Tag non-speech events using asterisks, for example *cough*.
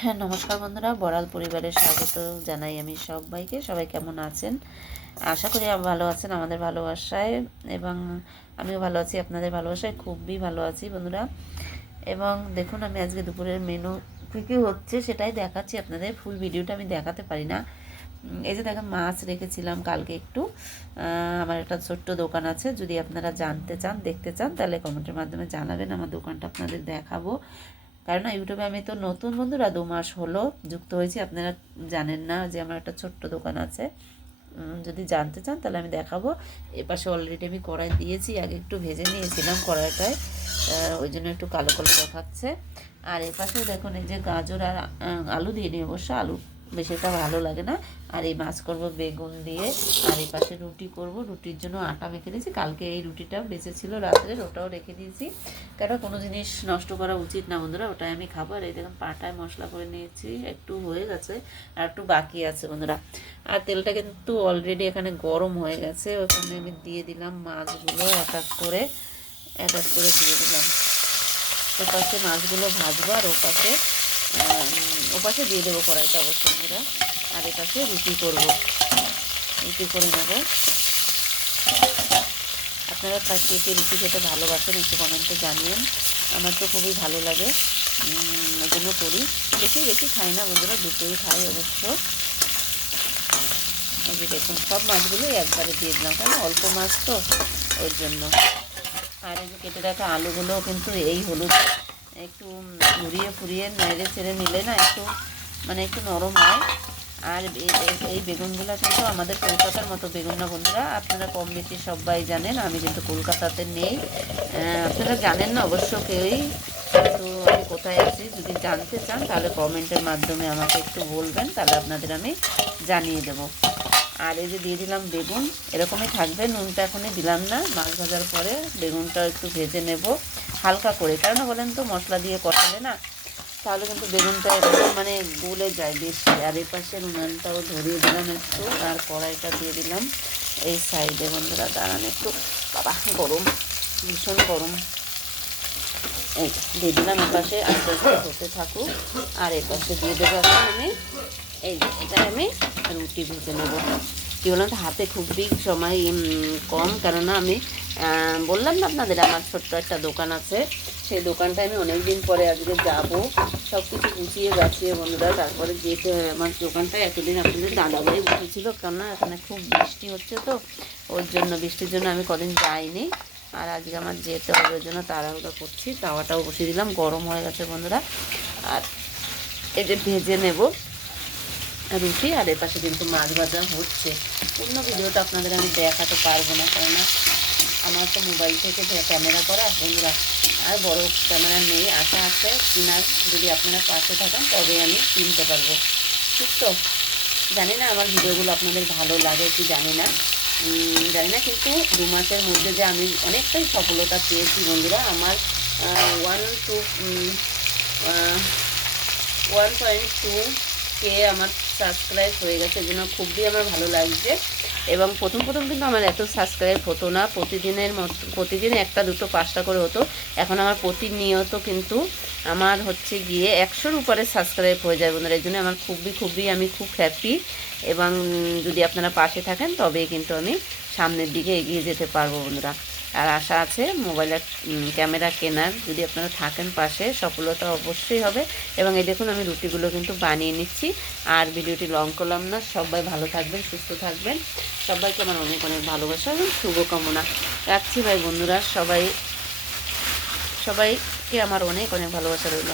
হ্যাঁ *laughs* নমস্কার বন্ধুরা, বড়াল পরিবারের স্বাগত জানাই আমি সবাইকে। সবাই কেমন আছেন? আশা করি ভালো আছেন আমাদের ভালোবাসায় এবং আমিও ভালো আছি, আপনাদের ভালোবাসায় খুবই ভালো আছি বন্ধুরা। এবং দেখুন, আমি আজকে দুপুরের মেনু কী কী হচ্ছে সেটাই দেখাচ্ছি আপনাদের। ফুল ভিডিওটা আমি দেখাতে পারি না। এই যে দেখেন, মাছ রেখেছিলাম কালকে একটু। আমার একটা ছোট্ট দোকান আছে, যদি আপনারা জানতে চান, দেখতে চান, তাহলে কমেন্টের মাধ্যমে জানাবেন, আমার দোকানটা আপনাদের দেখাবো। কারণ ইউটিউবে আমি তো নতুন বন্ধুরা দু মাস হলো যুক্ত হয়েছি। আপনারা জানেন না যে আমার একটা ছোট্ট দোকান আছে। যদি জানতে চান তাহলে আমি দেখাবো। এপাশে অলরেডি আমি কড়াই দিয়েছি, আগে একটু ভেজে নিয়েছিলাম কড়াইটায়। ওই জন্য একটু কালো কালো দেখাচ্ছে। আর এপাশেও দেখুন, এই যে গাজর আর আলু দিয়ে নিই অবশ্য আলু। বেশি একটা ভালো লাগে না? আর এই মাছ করব বেগুন দিয়ে, আর এই পাশে রুটি করব। রুটির জন্য আটা মেখে দিয়েছি কালকে এই রুটিটাও বেঁচেছিল রাত্রে ওটাও রেখে দিয়েছি। কেন, কোনো জিনিস নষ্ট করা উচিত না বন্ধুরা, ওটাই আমি খাব। আর এই দেখুন, পাটায় মশলা করে নিয়েছি, একটু হয়ে গেছে, আর একটু বাকি আছে বন্ধুরা। আর তেলটা কিন্তু অলরেডি এখানে গরম হয়ে গেছে, ওখানে আমি দিয়ে দিলাম মাছগুলো এক এক করে, এক এক করে দিয়ে দিলাম। ওপাশে মাছগুলো ভাজবো, আর ওপাশে ওপাশে দিয়ে দেবো কড়াইটা অবশ্যই আমরা। আর এপাশে রুটি করব। রুটি করে নেব। আপনারা কা- কে কে রুটি খেতে ভালোবাসেন একটু কমেন্টে জানিয়েন। আমার তো খুবই ভালো লাগে। ওই জন্য করি। বেশি বেশি খাই না বন্ধুরা, দুটোই খাই অবশ্য। এই যে দেখুন, সব মাছগুলোই একবারে দিয়ে দিলাম কারণ অল্প মাছ তো ওই জন্য। আর এই যে কেটে রাখা আলুগুলোও কিন্তু এই হলুদ। একটু ঘুরিয়ে ফুরিয়ে নেড়ে ছেড়ে নিলে না একটু মানে একটু নরম হয়। আর এই- বেগুনগুলো কিন্তু আমাদের কলকাতার মতো বেগুন না বন্ধুরা, আপনারা কম বেশি সবাই জানেন, আমি কিন্তু কলকাতাতে নেই। আপনারা জানেন না অবশ্য কেউই, কিন্তু আমি কোথায় আছি, যদি জানতে চান তাহলে কমেন্টের মাধ্যমে আমাকে একটু বলবেন, তাহলে আপনাদের আমি জানিয়ে দেবো। আর এই যে দিয়ে দিলাম বেগুন, এরকমই থাকবে, নুনটা এখনই দিলাম না, মাছ ভাজার পরে বেগুনটা একটু ভেজে নেব। হালকা করে। কারণ বলেন তো, মশলা দিয়ে কষালে না, তাহলে কিন্তু বেগুনটা এরকম মানে গলে যায় বেশি। আর এই পাশে উনানটাও ধরিয়ে দিলাম একটু, আর কড়াইটা দিয়ে দিলাম এই সাইডে। বন্ধুরা, দাঁড়ান একটু। বাবা, গরম, ভীষণ গরম। এই দিয়ে দিলাম এ পাশে, আস্তে আস্তে হতে থাকুক। আর এ পাশে দিয়ে দেবো আমি, এই এটা আমি রুটি ভেজে নেব। কী বললাম? তো হাতে খুবই সময় কম। কেননা আমি বললাম না আপনাদের, আমার ছোট্ট একটা দোকান আছে। সেই দোকানটা আমি অনেক দিন পরে আজকে যাব। সব কিছু গুছিয়ে গাছিয়ে বন্ধুরা, তারপরে যেতে আমার দোকানটা এতদিন আপনাদের দাদাভাই বসেছিল, কেননা এখানে খুব বৃষ্টি হচ্ছে তো। ওর জন্য, বৃষ্টির জন্য আমি কদিন যাইনি। আর আজকে আমার যেতে হবে ওই জন্য তাড়াহুড়ো করছি। তাওয়াটাও বসিয়ে দিলাম, গরম হয়ে গেছে বন্ধুরা। আর এটা ভেজে নেব। রুটি আর এর পাশে কিন্তু মাছ ভাজা হচ্ছে। পূর্ণ ভিডিওটা আপনাদের আমি দেখাতে পারব না, কেননা আমার তো মোবাইল থেকে ক্যামেরা করা, বন্ধুরা, আর বড় ক্যামেরা নেই, আশা আছে কিনার যদি আপনারা পাশে থাকেন, তবে আমি কিনতে পারব। ঠিক তো? জানি না আমার ভিডিওগুলো আপনাদের ভালো লাগে কি জানি না। জানি না কিন্তু দু মাসের মধ্যে যে আমি অনেকটাই সফলতা পেয়েছি, বন্ধুরা, আমার one two one point two কে আমার সাবস্ক্রাইব হয়ে গেছে জন্য খুবই আমার ভালো লাগছে। এবং প্রথম প্রথম কিন্তু আমার এত সাবস্ক্রাইব হতো না, প্রতিদিনের মতো, প্রতিদিন একটা, দুটো, পাঁচটা করে হতো। এখন আমার প্রতিনিয়ত কিন্তু আমার হচ্ছে গিয়ে একশোর উপরে সাবস্ক্রাইব হয়ে যায় বন্ধুরা, এই জন্য আমার খুবই খুবই আমি খুব হ্যাপি এবং যদি আপনারা পাশে থাকেন তবে কিন্তু আমি সামনের দিকে এগিয়ে যেতে পারব বন্ধুরা। আর আশা আছে মোবাইলের ক্যামেরা কেনার। যদি আপনারা থাকেন পাশে, সফলতা অবশ্যই হবে। এবং এই দেখুন, আমি রুটিগুলো কিন্তু বানিয়ে নিচ্ছি। আর ভিডিওটি লং করলাম না। সবাই ভালো থাকবেন, সুস্থ থাকবেন। সবাইকে আমার অনেক অনেক ভালোবাসা এবং শুভকামনা। রাখছি ভাই বন্ধুরা, সবাই, সবাইকে আমার অনেক অনেক ভালোবাসা রইল।